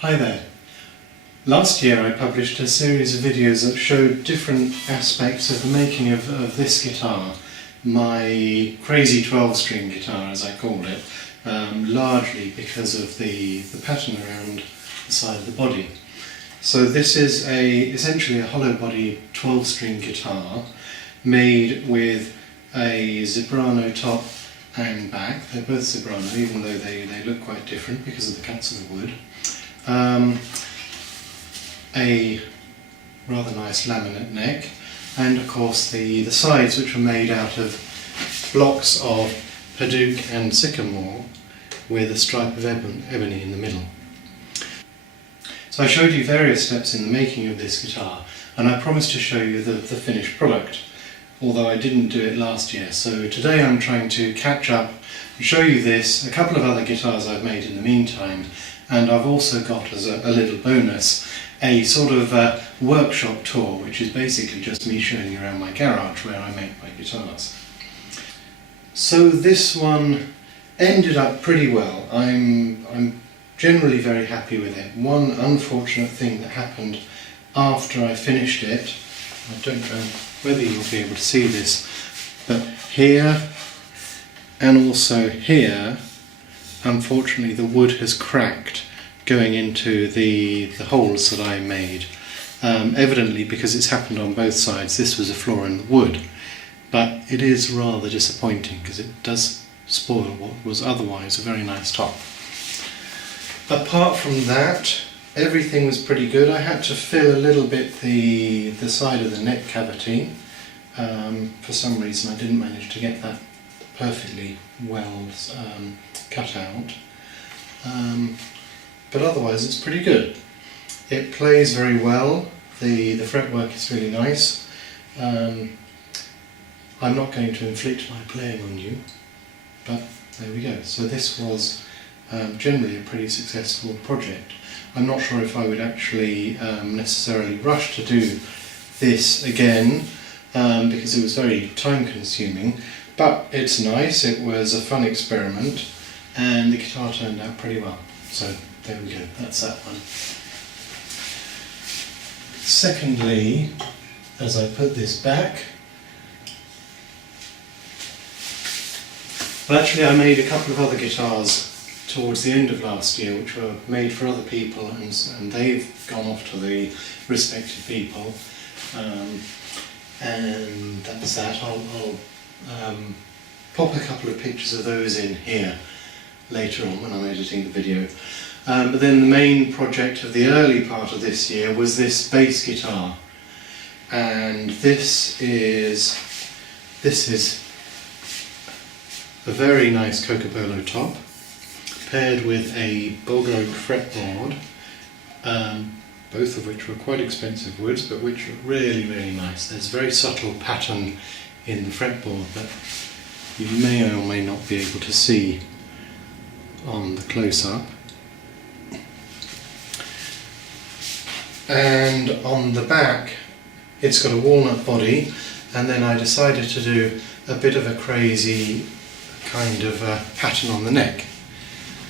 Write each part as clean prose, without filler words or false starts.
Hi there. Last year I published a series of videos that showed different aspects of the making of this guitar, my crazy 12-string guitar as I called it, largely because of the pattern around the side of the body. So this is essentially a hollow body 12-string guitar made with a Zebrano top and back. They're both Zebrano, even though they look quite different because of the cuts of the wood. A rather nice laminate neck, and of course the sides, which were made out of blocks of Hadouk and sycamore with a stripe of ebony in the middle. So I showed you various steps in the making of this guitar, and I promised to show you the finished product, although I didn't do it last year. So today I'm trying to catch up and show you this, a couple of other guitars I've made in the meantime, and I've also got as a little bonus a sort of workshop tour, which is basically just me showing you around my garage where I make my guitars. So this one ended up pretty well. I'm generally very happy with it. One unfortunate thing that happened after I finished it, I don't know whether you'll be able to see this, but here and also here, unfortunately the wood has cracked going into the holes that I made. Evidently, because it's happened on both sides, this was a flaw in the wood, but it is rather disappointing because it does spoil what was otherwise a very nice top. Apart from that, everything was pretty good. I had to fill a little bit the side of the neck cavity. For some reason I didn't manage to get that perfectly well cut out. But otherwise it's pretty good. It plays very well, the fretwork is really nice. I'm not going to inflict my playing on you, but there we go. So this was generally a pretty successful project. I'm not sure if I would actually necessarily rush to do this again, because it was very time consuming, but it's nice. It was a fun experiment and the guitar turned out pretty well. So there we go, that's that one. Secondly, as I put this back, well, actually I made a couple of other guitars towards the end of last year which were made for other people, and they've gone off to the respective people, and that's that. I'll pop a couple of pictures of those in here later on when I'm editing the video. But then the main project of the early part of this year was this bass guitar, and this is a very nice Cocobolo top paired with a bulgur oak fretboard, both of which were quite expensive woods but which are really nice. There's a very subtle pattern in the fretboard that you may or may not be able to see on the close-up. And on the back it's got a walnut body, and then I decided to do a bit of a crazy kind of pattern on the neck.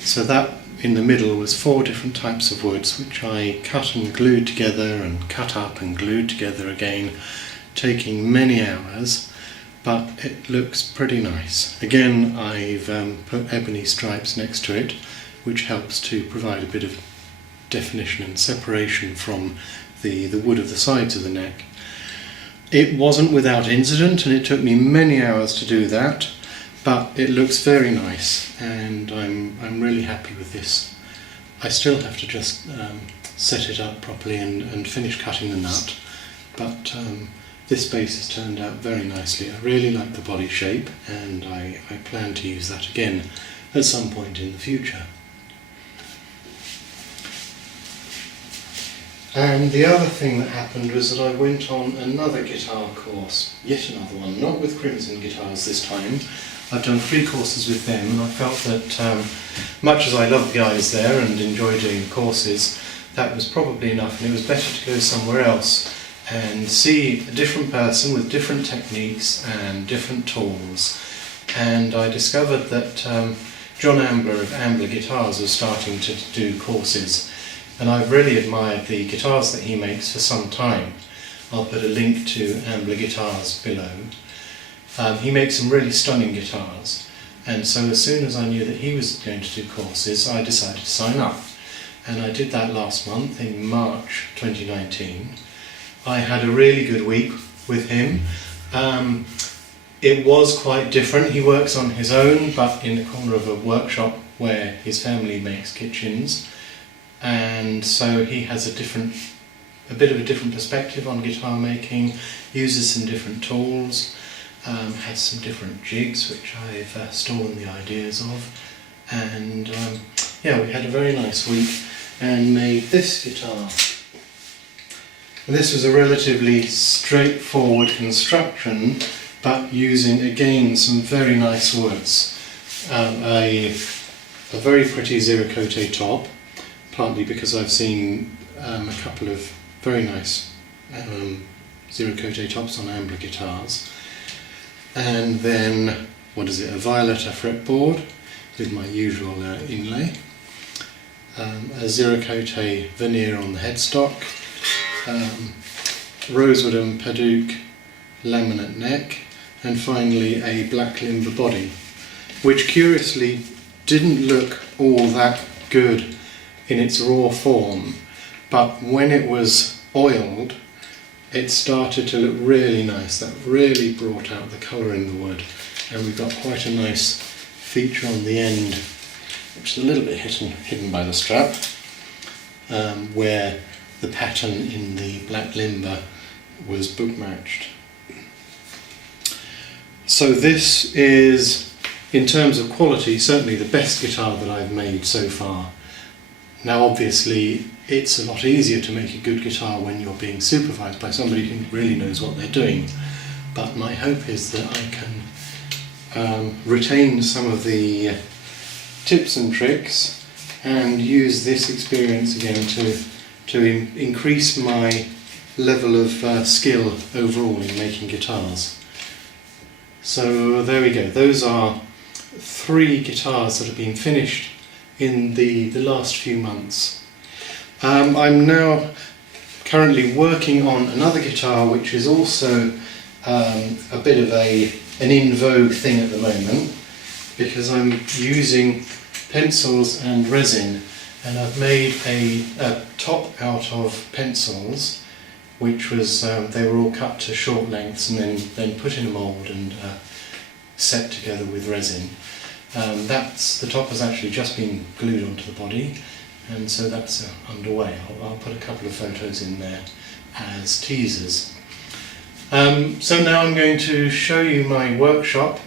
So that in the middle was 4 different types of woods which I cut and glued together and cut up and glued together again, taking many hours, but it looks pretty nice. Again, I've put ebony stripes next to it, which helps to provide a bit of definition and separation from the wood of the sides of the neck. It wasn't without incident, and it took me many hours to do that, but it looks very nice, and I'm really happy with this. I still have to just set it up properly and finish cutting the nut, but this bass has turned out very nicely. I really like the body shape, and I plan to use that again at some point in the future. And the other thing that happened was that I went on another guitar course, yet another one, not with Crimson Guitars this time. I've done 3 courses with them, and I felt that much as I love the guys there and enjoy doing courses, that was probably enough, and it was better to go somewhere else and see a different person with different techniques and different tools. And I discovered that John Ambler of Ambler Guitars was starting to do courses and I've really admired the guitars that he makes for some time. I'll put a link to Ambler Guitars below. He makes some really stunning guitars, and so as soon as I knew that he was going to do courses, I decided to sign up. And I did that last month in March 2019. I had a really good week with him. It was quite different. He works on his own, but in the corner of a workshop where his family makes kitchens, and so he has a bit of a different perspective on guitar making, uses some different tools, has some different jigs which I've stolen the ideas of, and yeah, we had a very nice week and made this guitar. And this was a relatively straightforward construction, but using again some very nice woods. A very pretty zero cote top, partly because I've seen a couple of very nice zero cote tops on Ambler guitars. And then, what is it, a Violetta fretboard with my usual inlay, a zero cote veneer on the headstock, rosewood and Paduk laminate neck, and finally a black limber body, which curiously didn't look all that good in its raw form, but when it was oiled it started to look really nice. That really brought out the colour in the wood, and we've got quite a nice feature on the end, which is a little bit hidden by the strap, where the pattern in the black limber was book matched. So this is, in terms of quality, certainly the best guitar that I've made so far. Now obviously it's a lot easier to make a good guitar when you're being supervised by somebody who really knows what they're doing, but my hope is that I can retain some of the tips and tricks and use this experience again to increase my level of skill overall in making guitars. So there we go, those are 3 guitars that have been finished in the last few months. I'm now currently working on another guitar which is also a bit of an in vogue thing at the moment, because I'm using pencils and resin, and I've made a top out of pencils, which was they were all cut to short lengths and then put in a mould and set together with resin. The top has actually just been glued onto the body, and so that's underway. I'll put a couple of photos in there as teasers. So now I'm going to show you my workshop,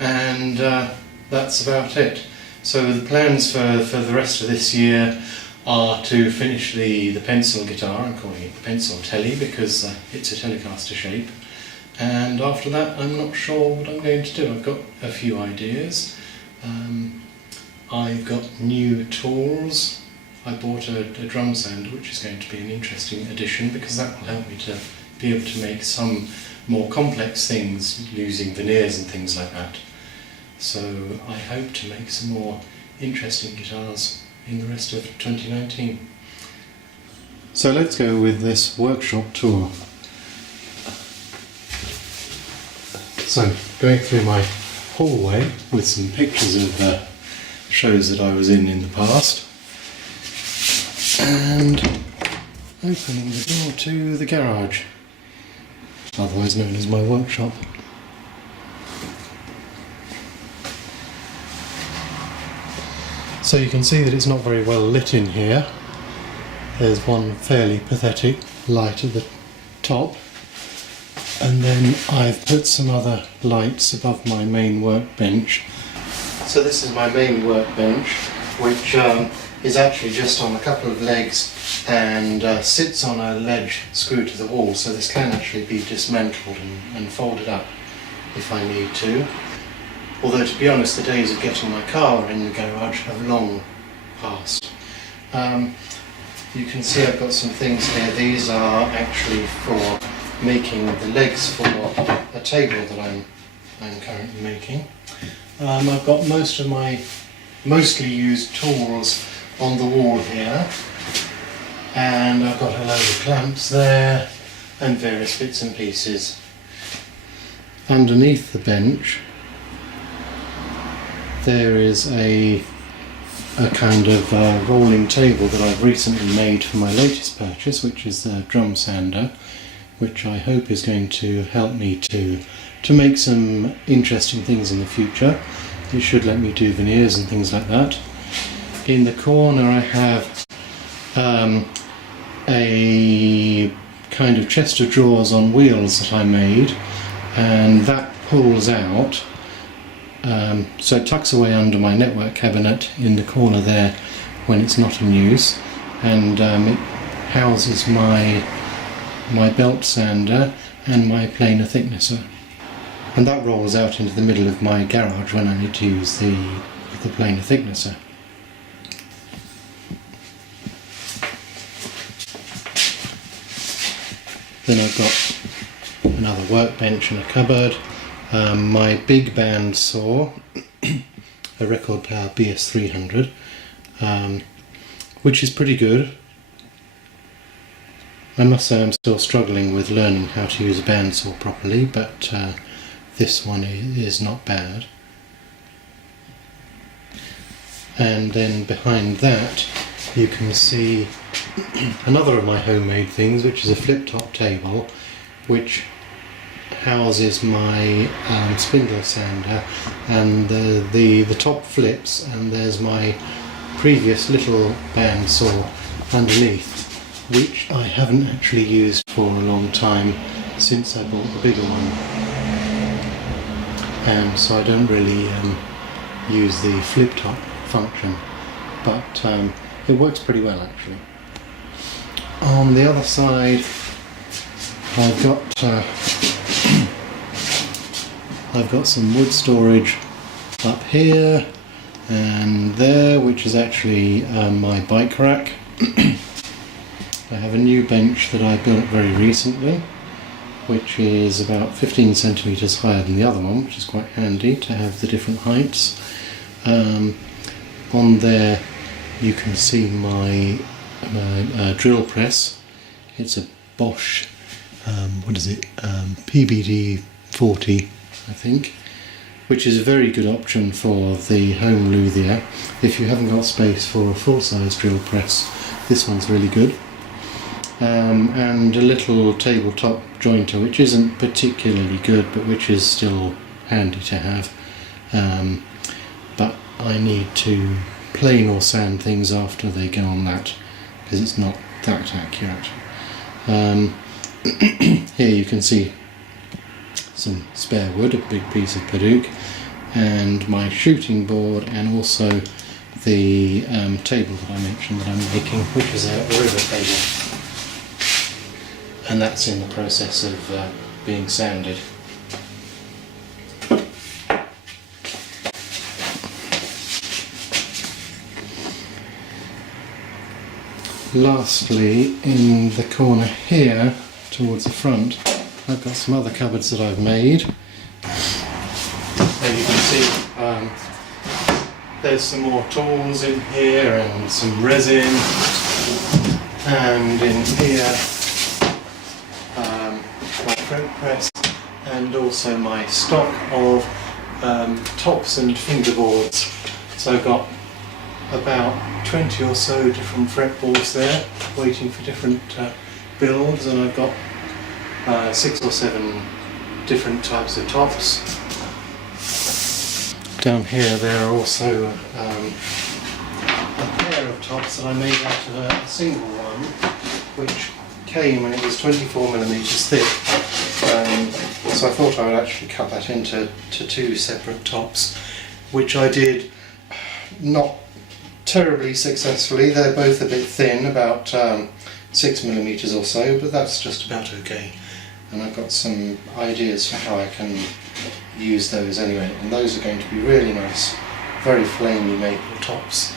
and that's about it. So the plans for the rest of this year are to finish the pencil guitar. I'm calling it the pencil telly because it's a Telecaster shape, and after that I'm not sure what I'm going to do. I've got a few ideas. I've got new tools. I bought a drum sander, which is going to be an interesting addition because that will help me to be able to make some more complex things using veneers and things like that. So I hope to make some more interesting guitars in the rest of 2019. So let's go with this workshop tour. So going through my hallway with some pictures of shows that I was in the past, and opening the door to the garage, otherwise known as my workshop. So you can see that it's not very well lit in here. There's one fairly pathetic light at the top, and then I've put some other lights above my main workbench. So this is my main workbench, which is actually just on a couple of legs and sits on a ledge screwed to the wall, so this can actually be dismantled and folded up if I need to. Although, to be honest, the days of getting my car in the garage have long passed. You can see I've got some things here. These are actually for making the legs for a table that I'm currently making. I've got most of my mostly used tools on the wall here. and I've got a load of clamps there and various bits and pieces. Underneath the bench there is a kind of rolling table that I've recently made for my latest purchase, which is the drum sander, which I hope is going to help me to make some interesting things in the future. It should let me do veneers and things like that. In the corner I have a kind of chest of drawers on wheels that I made, and that pulls out, so it tucks away under my network cabinet in the corner there when it's not in use, and it houses my belt sander and my planer thicknesser, and that rolls out into the middle of my garage when I need to use the planer thicknesser. Then I've got another workbench and a cupboard, my big band saw, a Record Power BS300, which is pretty good. I must say I'm still struggling with learning how to use a bandsaw properly, but this one is not bad. And then behind that you can see another of my homemade things, which is a flip-top table, which houses my spindle sander, and the top flips, and there's my previous little bandsaw underneath, which I haven't actually used for a long time since I bought the bigger one, and so I don't really use the flip-top function, but it works pretty well actually. On the other side I've got some wood storage up here and there, which is actually my bike rack. I have a new bench that I built very recently, which is about 15 centimetres higher than the other one, which is quite handy to have the different heights. On there you can see my drill press. It's a Bosch, PBD 40, I think, which is a very good option for the home luthier. If you haven't got space for a full-size drill press, this one's really good. And a little tabletop jointer, which isn't particularly good, but which is still handy to have. But I need to plane or sand things after they go on that, because it's not that accurate. Here you can see some spare wood, a big piece of Paduk, and my shooting board, and also the table that I mentioned that I'm making, which is a river table, and that's in the process of being sanded. Lastly, in the corner here towards the front, I've got some other cupboards that I've made. There you can see there's some more tools in here and some resin, and in here my print press, and also my stock of tops and fingerboards. So I've got about 20 or so different fretboards there waiting for different builds, and I've got 6 or 7 different types of tops. Down here there are also a pair of tops that I made out of a single one, which came and it was 24mm thick, so I thought I would actually cut that into 2 separate tops, which I did not terribly successfully. They're both a bit thin, about 6mm or so, but that's just about okay. And I've got some ideas for how I can use those anyway, and those are going to be really nice, very flamey maple tops.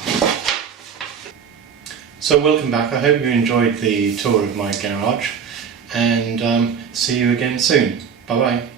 So welcome back, I hope you enjoyed the tour of my garage, and see you again soon. Bye bye.